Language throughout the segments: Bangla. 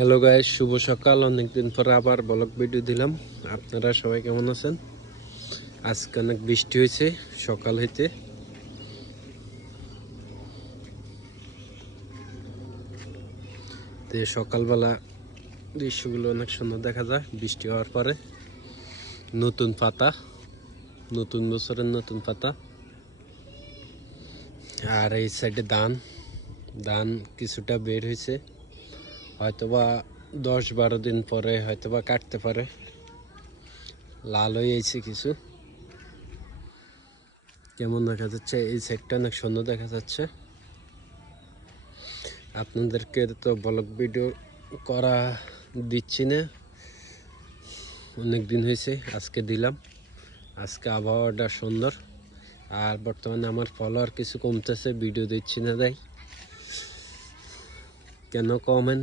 হ্যালো গাইস, শুভ সকাল। অনেকদিন পরে আবার ব্লগ ভিডিও দিলাম। আপনারা সবাই কেমন আছেন? আজকে অনেক বৃষ্টি হয়েছে সকাল হইতে। সকালবেলা দৃশ্যগুলো অনেক সুন্দর দেখা যায় বৃষ্টি হওয়ার পরে। নতুন পাতা, নতুন বছরের নতুন পাতা। আর এই সাইডে ধান ধান কিছুটা বের হয়েছে, হয়তোবা 10-12 দিন পরে হয়তোবা কাটতে পারে। লাল হয়ে গেছে কিছু। কেমন দেখা যাচ্ছে? এই সাইডটা অনেক সুন্দর দেখা যাচ্ছে। আপনাদেরকে তো ব্লগ ভিডিও করা দিচ্ছি না, অনেক দিন হয়েছে, আজকে দিলাম। আজকে আবহাওয়াটা সুন্দর। আর বর্তমানে আমার ফলোয়ার কিছু কমতেছে, ভিডিও দিচ্ছি না। তাই কেন কমেন?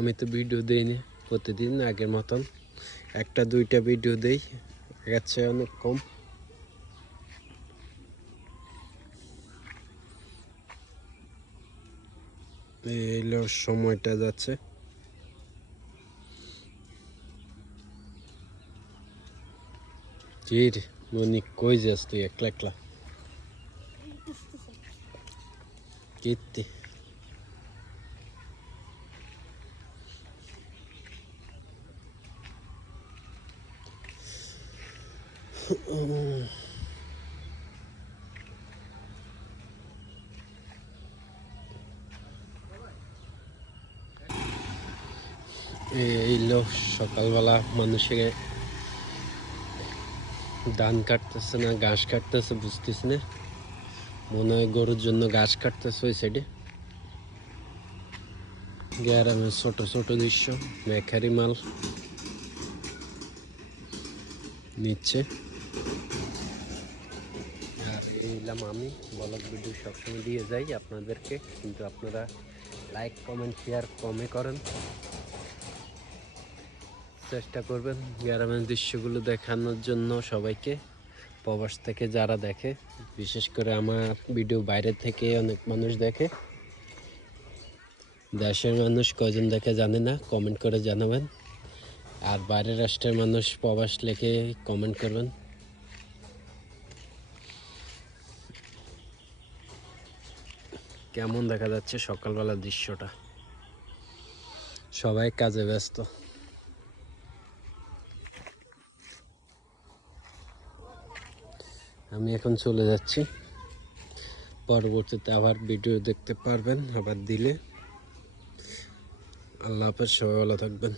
আমি তো ভিডিও দিই না প্রতিদিন আগের মতন, একটা দুইটা ভিডিও দেই, আগের চেয়ে অনেক কম। এই সময়টা যাচ্ছে। চির মনি, কই যাস তুই একলা একলা? কীর্তি, এই সকালবেলা মানুষের ধান কাটতেছে না ঘাস কাটতেছে বুঝতেছি না, মনে হয় গরুর জন্য ঘাস কাটতেছে ওই সাইডে। গ্রামের ছোট ছোট দৃশ্য, মেখারি মাল নিচ্ছে। আর এইলাম আমি ব্লগ ভিডিও সবসময় দিয়ে যাই আপনাদেরকে, কিন্তু আপনারা লাইক কমেন্ট শেয়ার কমে করেন। চেষ্টা করবেন গ্রামের দৃশ্যগুলো দেখানোর জন্য সবাইকে, প্রবাস থেকে যারা দেখে। বিশেষ করে আমার ভিডিও বাইরে থেকে অনেক মানুষ দেখে, দেশের মানুষ কয়জন দেখে জানি না, কমেন্ট করে জানাবেন। আর বাইরের রাষ্ট্রের মানুষ প্রবাস লেখে কমেন্ট করবেন। কেমন দেখা যাচ্ছে সকালবেলার দৃশ্যটা? সবাই কাজে ব্যস্ত। আমি এখন চলে যাচ্ছি, পরবর্তীতে আবার ভিডিও দেখতে পারবেন আবার দিলে। আল্লাহ হাফেজ, সবাই ভালো থাকবেন।